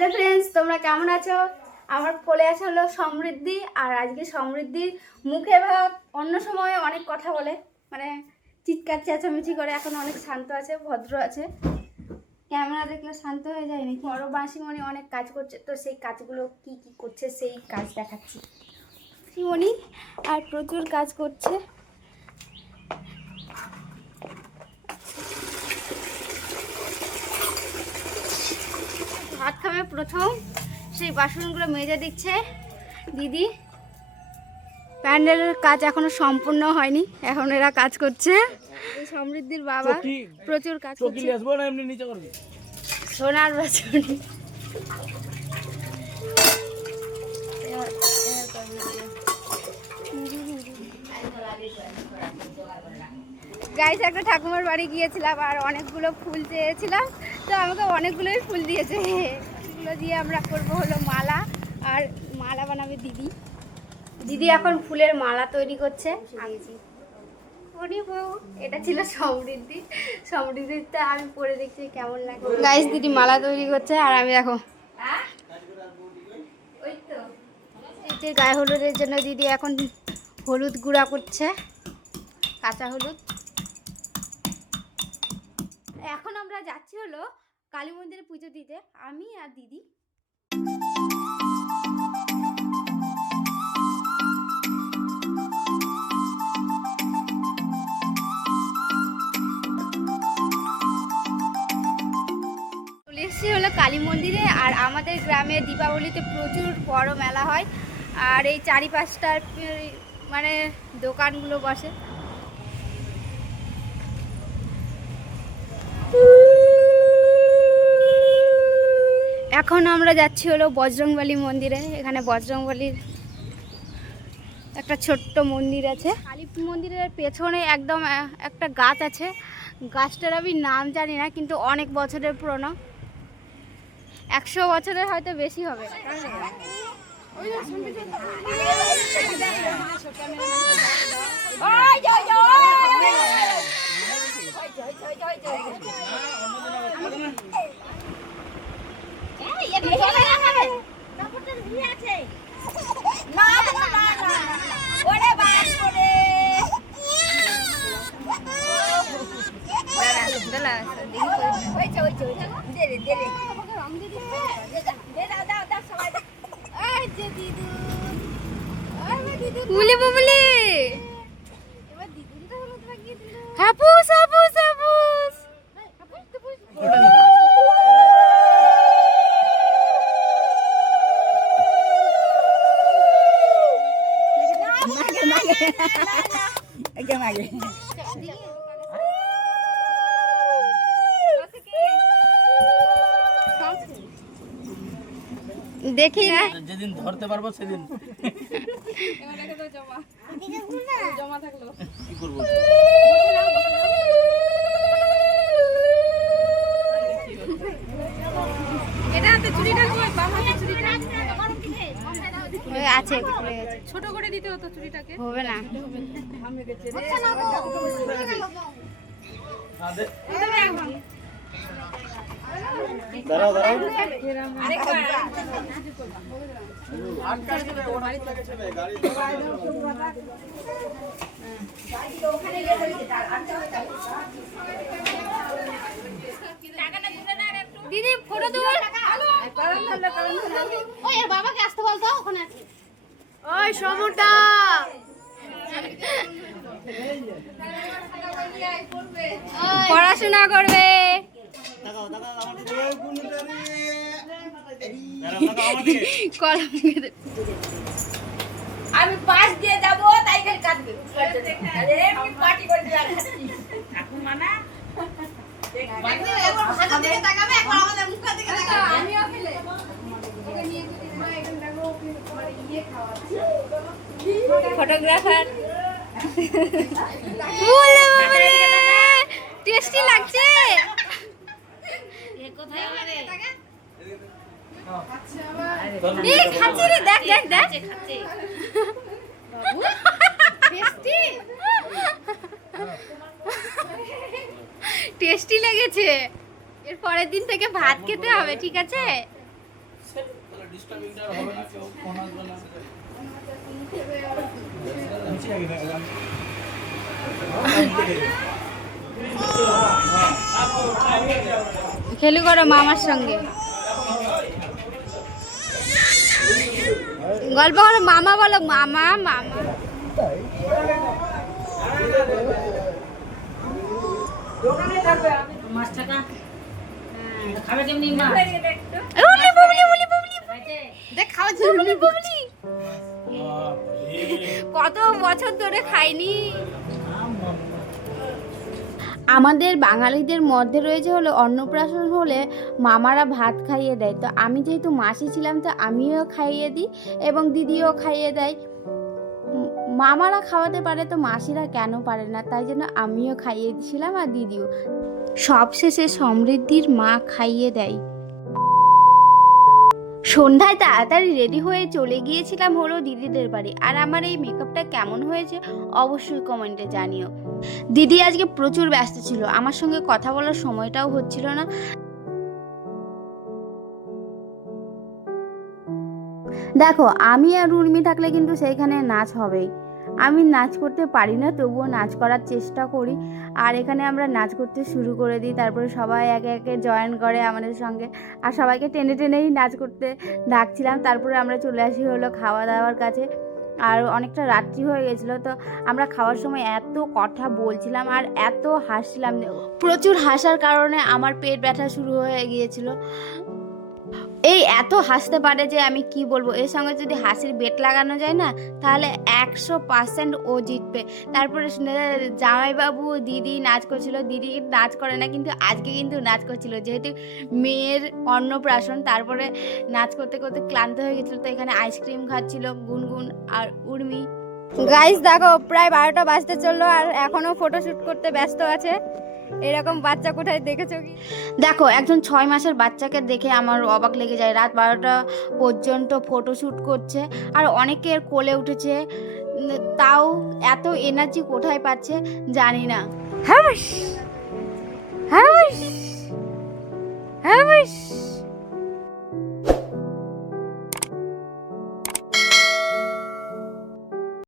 Hello friends, তোমরা কেমন আছো? আমার কোলে আছে হলো সমৃদ্ধি। আর আজকে সমৃদ্ধির মুখে ভাব, অন্য সময় অনেক কথা বলে, মানে চিৎকার চেঁচামেচি করে। এখন অনেক শান্ত আছে, ভদ্র আছে। ক্যামেরা দেখলে শান্ত হয়ে যায়নি। বড় বাঁশিমণি অনেক কাজ করছে, তো সেই কাজগুলো কি কি করছে সেই কাজ দেখাচ্ছি। বাঁশিমণি আর প্রচুর কাজ করছে। ভাত খাবে প্রথম সেই বাসনগুলো মেজে দিচ্ছে দিদি। প্যান্ডেলের কাজ এখনো সম্পূর্ণ হয়নি, এখন এরা কাজ করছে। সমৃদ্ধির বাবা প্রচুর কাজ করছে। সোনার বাছুরি গাইস, একটা ঠাকুমার বাড়ি গিয়েছিলাম আর অনেকগুলো ফুল চেয়েছিলাম, তো আমাকে অনেকগুলোই ফুল দিয়েছে। ফুলগুলো দিয়ে আমরা করবো হলো মালা, আর মালা বানাবে দিদি। দিদি এখন ফুলের মালা তৈরি করছে। এটা ছিল সমৃদ্ধি। সমৃদ্ধিটা আমি পরে দেখছি কেমন লাগে। গাইস, দিদি মালা তৈরি করছে আর আমি দেখো গায়ে হলুদের জন্য দিদি এখন হলুদ গুঁড়া করছে, কাঁচা হলুদ। এখন আমরা যাচ্ছি হলো কালী মন্দিরে পুজো দিতে, আমি আর দিদি। চলে এসেছি হলো কালী মন্দিরে। আর আমাদের গ্রামে দীপাবলিতে প্রচুর বড় মেলা হয়, আর এই চারিপাশটার মানে দোকানগুলো বসে। এখন আমরা যাচ্ছি হলো বজরংবলী মন্দিরে। এখানে বজরংবলীর একটা ছোট্ট মন্দির আছে। কালী মন্দিরের পেছনে একদম একটা গাছ আছে। গাছটার আমি নাম জানি না, কিন্তু অনেক বছরের পুরনো, 100 বছরের হয়তো বেশি হবে। বুবলি বুবলি হাপুস হাপুস হাপুস। দেখি না, যেদিন ধরতে পারবো সেদিন জমা থাকলো কি করবো। আছে ছোট করে দিতে হতো চুড়িটাকে, হবে না। দাঁড়াও দাঁড়াও, দিদি ফটো তুল। ওই বাবাকে আসতে বলতো, ওখানে আছে। ওই সমুটা পড়াশোনা করবে। আমি পাশ দিয়ে যাবো তাই খালি কাঁদবে। পার্টি করে ঠাকুমা না ফটোগ্রাফার টেস্টি লাগছে। খাচ্ছি রে, দেখ দেখ দেখ টেস্টি লেগেছে। এর পরের দিন থেকে ভাত খেতে হবে, ঠিক আছে? স্ট্রাগলটা হবে না, কেউ ফোন আসবে না। খেলি করো মামার সঙ্গে, গল্প করো, মামা বলো, মামা মামা। মাছটা খাবে কেমনি মা? উলি বুবলি উলি বুবলি দেখ খাওয়াচ্ছে উলি বুবলি, কত বছর ধরে খাইনি। আমাদের বাঙালিদের মধ্যে রয়েছে হলো অন্নপ্রাশন হলে মামারা ভাত খাইয়ে দেয়। তো আমি যেহেতু মাসি ছিলাম তো আমিও খাইয়ে দিই এবং দিদিও খাইয়ে দেয়। মামারা খাওয়াতে পারে তো মাসিরা কেন পারে না, তাই জন্য আমিও খাইয়ে দিয়েছিলাম আর দিদিও। সবশেষে সমৃদ্ধির মা খাইয়ে দেয়। সন্ধ্যায় তাড়াতাড়ি রেডি হয়ে চলে গিয়েছিলাম হলো দিদিদের বাড়ি। আর আমার এই মেকআপটা কেমন হয়েছে অবশ্যই কমেন্টে জানিও। দিদি আজকে প্রচুর ব্যস্ত ছিল, আমার সঙ্গে কথা বলার সময়টাও হচ্ছিল না। দেখো আমি আর উর্মি থাকলে কিন্তু সেইখানে নাচ হবেই। আমি নাচ করতে পারি না, তবুও নাচ করার চেষ্টা করি। আর এখানে আমরা নাচ করতে শুরু করে দিই, তারপরে সবাই একে একে জয়েন করে আমাদের সঙ্গে। আর সবাইকে টেনে টেনেই নাচ করতে ডাকছিলাম। তারপরে আমরা চলে আসি হলো খাওয়া দাওয়ার কাছে। আর অনেকটা রাত্রি হয়ে গেছিলো, তো আমরা খাওয়ার সময় এত কথা বলছিলাম আর এত হাসছিলাম, প্রচুর হাসার কারণে আমার পেট ব্যথা শুরু হয়ে গিয়েছিল। এই এত হাসতে পারে যে আমি কি বলবো। এর সঙ্গে যদি হাসির বেট লাগানো যায় না, তাহলে 100% ও জিতবে। তারপরে জামাইবাবু দিদি নাচ করছিল, দিদি নাচ করে না কিন্তু আজকে কিন্তু নাচ করছিল, যেহেতু মেয়ের অন্নপ্রাশন। তারপরে নাচ করতে করতে ক্লান্ত হয়ে গেছিলো, তো এখানে আইসক্রিম খাচ্ছিল গুনগুন আর উর্মি। গাইস দেখো প্রায় 12টা বাজতে চললো আর এখনো ফটোশুট করতে ব্যস্ত আছে। এরকম বাচ্চা কোথায় দেখেছো কি? দেখো একজন 6 মাসের বাচ্চাকে দেখে আমার অবাক লেগে যায়। রাত 12টা পর্যন্ত ফটোশুট করছে আর অনেকের কোলে উঠেছে, তাও এত এনার্জি কোথায় পাচ্ছে জানি না। হ্যাঁ হ্যাঁ হ্যাঁ